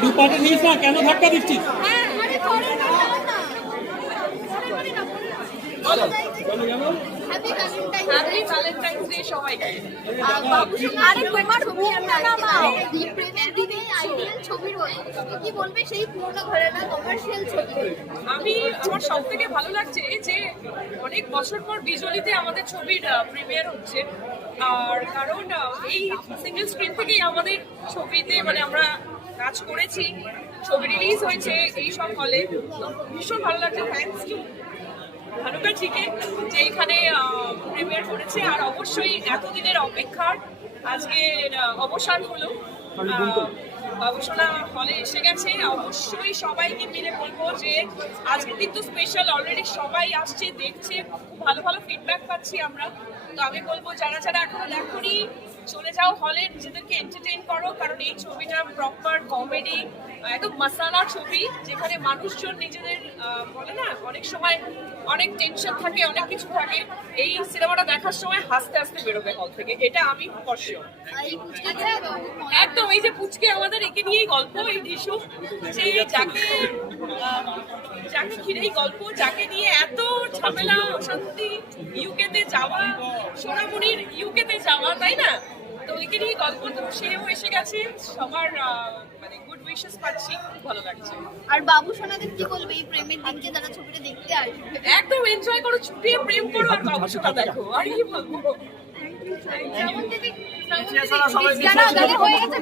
দুপাটে নিস না, কেন ধাক্কা দিচ্ছিস? হ্যাপি ভ্যালেন্টাইন্স ডে সবাইকে। আমি আমার সব থেকে ভালো লাগছে যে অনেক বছর পর বিজুয়ালিতে আমাদের ছবির প্রিমিয়ার হচ্ছে, আর কারণ এই সিঙ্গেল স্ক্রিন থেকেই আমাদের ছবিতে মানে আমরা কাজ করেছি, ছবি রিলিজ হয়েছে এই সব হলে, তো ভীষণ ভালো লাগছে। থ্যাংকস টু ভানুকা জিকে যে এখানে প্রিমিয়ার করেছে, আর অবশ্যই এতদিনের অপেক্ষার আজকে অবসান হলো। বাবুসোনা হলে এসে গেছে, অবশ্যই সবাইকে মিলে বলবো যে আজকে কিন্তু স্পেশাল, অলরেডি সবাই আসছে দেখছে, খুব ভালো ভালো ফিডব্যাক পাচ্ছি আমরা। তো আমি বলবো যারা যারা এখনো দেখোনি চলে যাও হলে, নিজেদেরকে এন্টারটেইন করো, কারণ এই ছবিটা প্রপার কমেডি, একদম মশালা ছবি, যেখানে মানুষজন নিজেদের বলে না অনেক সময় অনেক টেনশন থাকে, অনেক কিছু থাকে, এই সিনেমাটা দেখার সময় হাসতে হাসতে বেরোবে হল থেকে, এটা আমি শিওর। একদম এই যে পুচকে আমাদের একে নিয়েই গল্প, এই টিস্যু যে যাকে যাকে ঘিরেই গল্প, যাকে নিয়ে এত ঝামেলা অশান্তি, ইউকেতে যাওয়া, সোনামণির ইউকেতে যাওয়া, তাই না? তো একে নিয়ে গল্প, তো সেও এসে গেছে, সবার মানে গুড উইশেস পাচ্ছি, খুব ভালো লাগছে। আর বাবু সোনাদের কি বলবে এই প্রেমের দিনকে যারা ছবিটা দেখতে আসবে? একদম এনজয় করো, ছুটিয়ে প্রেম করো আর বাবু সোনা দেখো, আর কি বলবো। শ্রাবণ দেবী, শ্রাবণ দেবী, হয়ে গেছে।